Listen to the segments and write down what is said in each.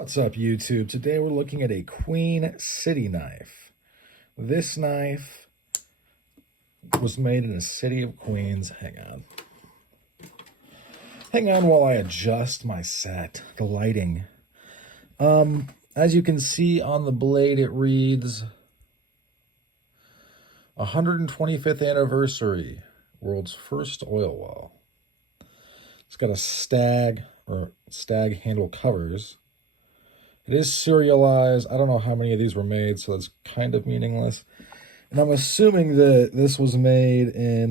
What's up, YouTube? Today we're looking at a Queen City knife. This knife was made in the city of Queens. Hang on. Hang on while I adjust my set, the lighting. As you can see on the blade, it reads 125th anniversary, world's first oil well. It's got a Stag handle covers. It is serialized. I don't know how many of these were made, so that's kind of meaningless. And I'm assuming that this was made in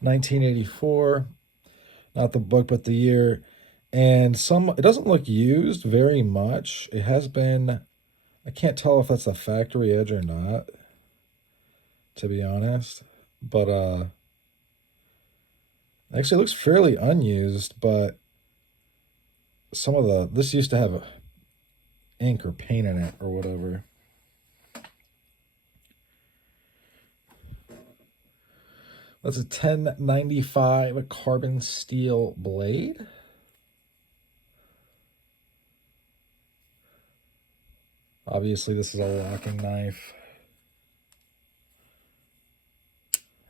1984. Not the book, but the year. And it doesn't look used very much. It has been, I can't tell if that's a factory edge or not, to be honest. But actually it looks fairly unused, but this used to have ink or paint in it or whatever. That's a 1095 carbon steel blade. Obviously, this is a locking knife.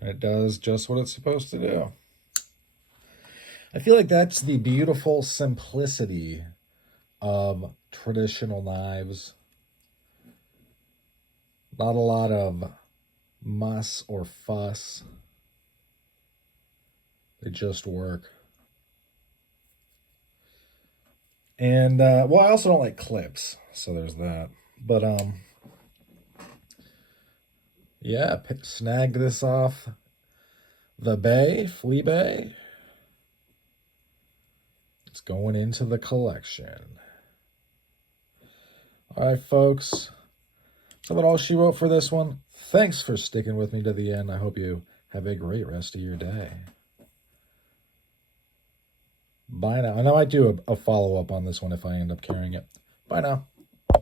And it does just what it's supposed to do. I feel like that's the beautiful simplicity of traditional knives. Not a lot of muss or fuss. They just work. And, well, I also don't like clips, so there's that. But, yeah, snagged this off the Flea Bay. It's going into the collection. All right, folks. That's about all she wrote for this one. Thanks for sticking with me to the end. I hope you have a great rest of your day. Bye now. And I might do a follow-up on this one if I end up carrying it. Bye now.